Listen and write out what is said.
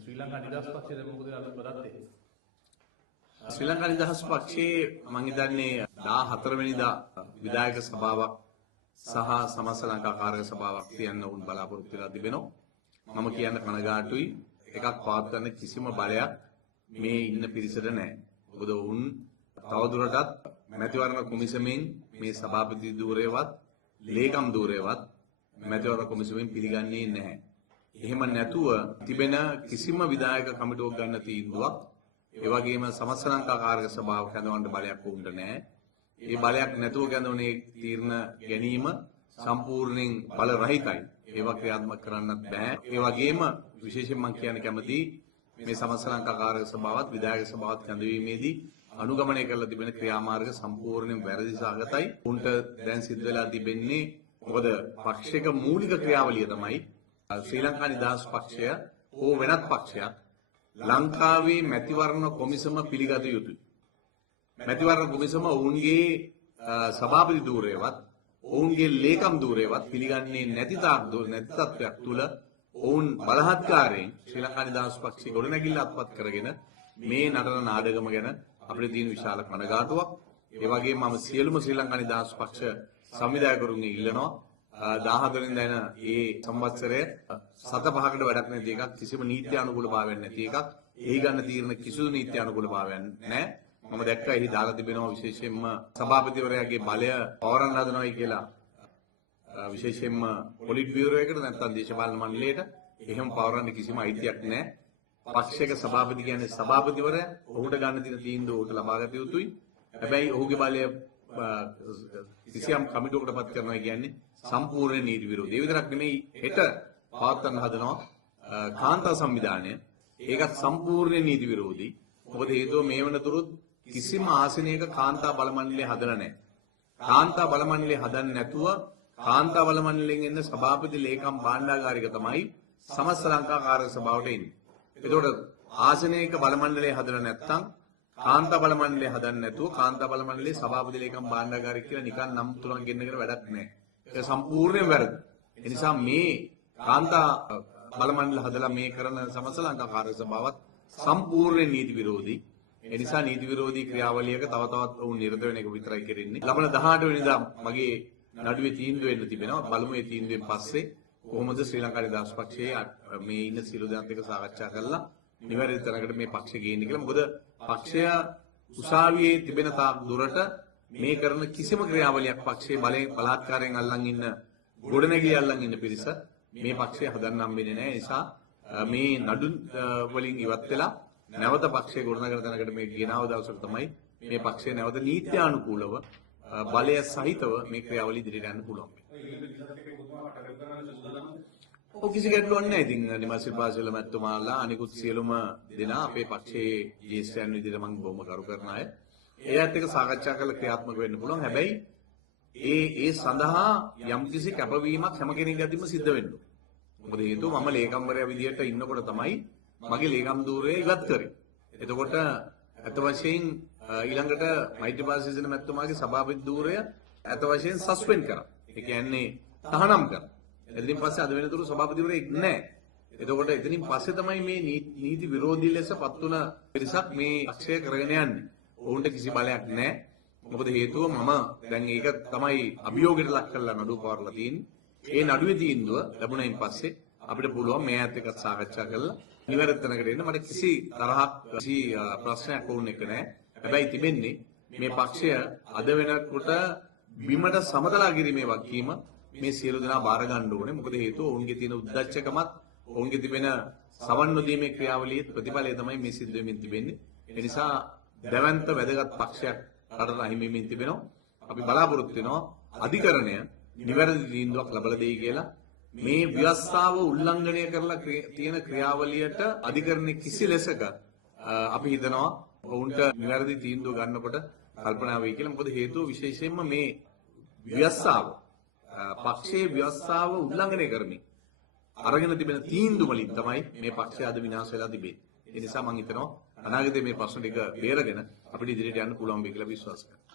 ශ්‍රී ලංකා නිදහස් පක්ෂයේ මොකද කරන්නේ? ශ්‍රී ලංකා නිදහස් පක්ෂයේ මම හිතන්නේ 14 වෙනිදා විධායක සභාවක් සහ සමස්ත ලංකා කාර්ය සභාවක් තියන්න උන් බලාපොරොත්තු වෙලා තිබෙනවා. මම කියන්න කනගාටුයි එකක් පවත්වන්න කිසිම බලයක් මේ ඉන්න පිරිසට නැහැ. මොකද උන් තවදුරටත් මැතිවරණ කොමිසමෙන් මේ සභාපති ධූරයවත් ලේකම් ධූරයවත් මැතිවරණ කොමිසමෙන් පිළිගන්නේ නැහැ. එහෙම නැතුව තිබෙන කිසිම විධායක කමිටුවක් ගන්න තීන්දුවක් ඒ වගේම සමස්ත ලංකා කාර්ය සභාවක් හැදවන්න බලයක් උන්ට නැහැ. ඒ බලයක් නැතුව ගැනෝනේ තීරණ ගැනීම සම්පූර්ණයෙන් බල රහිතයි. ඒවා ක්‍රියාත්මක කරන්නත් බෑ. ඒ වගේම විශේෂයෙන් මම කියන්න කැමතියි මේ සමස්ත ලංකා කාර්ය සභාවත් විධායක සභාවත් හැඳවීමේදී අනුගමනය කරලා තිබෙන ක්‍රියාමාර්ග සම්පූර්ණයෙන් වැරදි සහගතයි. උන්ට දැන් සිද්ධ වෙලා තිබෙන්නේ මොකද පක්ෂයක මූලික ක්‍රියාවලිය තමයි ශ්‍රී ලංකා නිදහස් පක්ෂය හෝ වෙනත් පක්ෂයක් ලංකාවේ මැතිවරණ කොමිසම පිළිගත යුතුයි. මැතිවරණ කොමිසම ඔවුන්ගේ සභාපති ධූරයවත් ඔවුන්ගේ ලේකම් ධූරයවත් පිළිගන්නේ නැති තත්ත්වයක් තුල ඔවුන් බලහත්කාරයෙන් ශ්‍රී ලංකා නිදහස් පක්ෂයේ ගොඩනැගිල්ල අත්පත් කරගෙන මේ නටන නාටකම ගැන අපිට තියෙන විශාල කනගාටුවක්. ඒ වගේම මම සියලුම ශ්‍රී ලංකා නිදහස් පක්ෂ සංවිධායකවරුන්ගෙන් ඉල්ලනවා 14 වෙනිදා එන ඒ සංවත්සරය 7-5කට වැඩක් නැති එකක්, කිසිම නීත්‍ය අනුකූල භාවයක් නැති එකක්. එහි ගන්න තීරණ කිසිදු නීත්‍ය අනුකූල භාවයක් නැහැ. මම දැක්කා එහි දාලා තිබෙනවා විශේෂයෙන්ම සභාපතිවරයාගේ බලය පවරන්න හදනවායි කියලා. විශේෂයෙන්ම පොලිට් බියුරෝ එකට නැත්නම් දේශපාලන මණ්ඩලයට එහෙම පවරන්න කිසිම අයිතියක් නැහැ. පක්ෂයක සභාපති කියන්නේ සභාපතිවරයා. ඔහුට ගන්න තියෙන තීන්දුව ඔහුට ලබා ගත යුතුයි. හැබැයි ඔහුගේ බලය කිසියම් කමිටුවකටපත් කරනවා කියන්නේ සම්පූර්ණ නීති විරෝධී. ඒ විතරක් නෙමෙයි හෙට පවත්වන්න හදනවා කාන්තා සංවිධානය. ඒකත් සම්පූර්ණ නීති විරෝධී. මොකද හේතුව මේ වනතුරුත් කිසිම ආසනයක කාන්තා බල මණ්ඩලය හදලා නැහැ. කාන්තා බල මණ්ඩලය හදන්නේ නැතුව කාන්තා බල මණ්ඩලයෙන් එන්න සභාපති ලේකම් භාණ්ඩාගාරික තමයි සමස්ත ලංකා කාර්ය සභාවට එන්නේ. එතකොට ආසනයක බල මණ්ඩලය හදලා නැත්නම් කාන්තා බල මණ්ඩලය හදන්නේ නැතුව කාන්තා බල මණ්ඩලයේ සභාපති ලේකම් භාණ්ඩාගාරික කියලා නිකන් නම් තුනක් ගෙන්නගෙන වැඩක් නැහැ. ඒක සම්පූර්ණයෙන් වැරදි. ඒ නිසා මේ කාන්තා බල මණ්ඩල හදලා මේ කරන සමස්ත ලංකා කාර්ය සභාවත් සම්පූර්ණ නීති විරෝධී. ඒ නිසා නීති විරෝධී ක්‍රියාවලියක තව තවත් වුන් නිරත වෙන එක විතරයි කරන්නේ. ලබන 18 වෙනිදා මගේ නඩුවේ තීන්දුව වෙන්න තිබෙනවා. බලමු මේ තීන්දුවෙන් පස්සේ කොහොමද ශ්‍රී ලංකා නිදහස් පක්ෂයේ මේ ඉන්න සියලු දෙනාත් එක්ක සාකච්ඡා කරලා නිවැරදි තැනකට මේ පක්ෂය ගේන්නේ කියලා. මොකද පක්ෂය උසාවියේ තිබෙන තාක් දුරට මේ කරන කිසිම ක්‍රියාවලියක් පක්ෂයේ බලාත්කාරයෙන් අල්ලන් ඉන්න ගොඩනැගිලි අල්ලන් ඉන්න පිරිස මේ පක්ෂය හදන්න හම්බෙන්නේ නැහැ. ඒ නිසා මේ නඩු වලින් ඉවත් වෙලා නැවත පක්ෂය ගොඩනගන තැනකට මේ ගෙනාව දවසට තමයි මේ පක්ෂය නැවත නීත්‍යානුකූලව බලය සහිතව මේ ක්‍රියාවලිය ඉදිරියට යන්න පුළුවන්. ඔව් කිසි ගැටලුවක් නැහැ. ඉතින් නිමසිල් පාසල මැතිතුමාලා අනිකුත් සියලුම දෙනා අපේ පක්ෂයේ ජ්‍යෙෂ්ඨයන් විදිහට මම බොහොම කරු කරන අය. ඒත් එක්ක සාකච්ඡා කරලා ක්‍රියාත්මක වෙන්න පුළුවන්. හැබැයි ඒ සඳහා යම්කිසි කැපවීමක් හැම කෙනෙක් අතින්ම සිද්ධ වෙන්න ඕනේ. මොකද හේතුව මම ලේකම්වරයා විදිහට ඉන්නකොට තමයි මගේ ලේකම් ධූරය ඉවත් කරේ. එතකොට අත වශයෙන් ඊළඟට මෛත්‍රීපාල සිරිසේන මැතිතුමාගේ සභාපති ධූරය අත වශයෙන් සස්පෙන්ඩ් කරා. ඒ කියන්නේ තහනම් කරා. එතනින් පස්සේ අද වෙනතුරු සභාපතිවරයෙක් නැහැ. එතකොට එතනින් පස්සේ තමයි මේ නීති විරෝධී ලෙස පත් වුණ පිරිසක් මේ අක්ෂය කරගෙන යන්නේ. ඔවුන්ට කිසි බලයක් නැහැ. මොකද හේතුව මම දැන් ඒක තමයි අභියෝගයට ලක් කරලා නඩුව පවරලා තියෙන්නේ. ඒ නඩුවේ තීන්දුව ලැබුණයින් පස්සේ අපිට පුළුවන් මේ ඇත්ත එක්ක සාකච්ඡා කරලා නිවැරදි තැනකට එන්න. මට කිසි තරහක් කිසි ප්‍රශ්නයක් වුණ එක නැහැ. හැබැයි තිබෙන්නේ මේ පක්ෂය අද වෙනකොට බිමට සමතලා කිරීමේ වගකීම මේ සියලු දෙනා බාර ගන්න ඕනේ. මොකද හේතුව ඔවුන්ගේ තියෙන උද්දච්චකමත් ඔවුන්ගේ තිබෙන සවන් නොදීමේ ක්‍රියාවලියේ ප්‍රතිඵලය තමයි මේ සිද්ධ වෙමින් තිබෙන්නේ. ඒ නිසා දැවැන්ත වැදගත් පක්ෂයක් රටට අහිමි වෙමින් තිබෙනවා. අපි බලාපොරොත්තු වෙනවා අධිකරණය නිවැරදි තීන්දුවක් ලබලා දෙයි කියලා. මේ ව්‍යවස්ථාව උල්ලංඝනය කරලා තියෙන ක්‍රියාවලියට අධිකරණයේ කිසි ලෙසක අපි හිතනවා ඔවුන්ට නිවැරදි තීන්දුව ගන්නකොට කල්පනා වෙයි කියලා. මොකද හේතුව විශේෂයෙන්ම මේ ව්‍යවස්ථාව පක්ෂයේ ව්‍යවස්ථාව උල්ලංඝනය කරමින් අරගෙන තිබෙන තීන්දුව වලින් තමයි මේ පක්ෂය අද විනාශ වෙලා තිබෙන්නේ. ඒ නිසා මම හිතනවා අනාගතයේ මේ ප්‍රශ්න ටික බේරගෙන අපිට ඉදිරියට යන්න පුළුවන් වෙයි කියලා විශ්වාස කරනවා.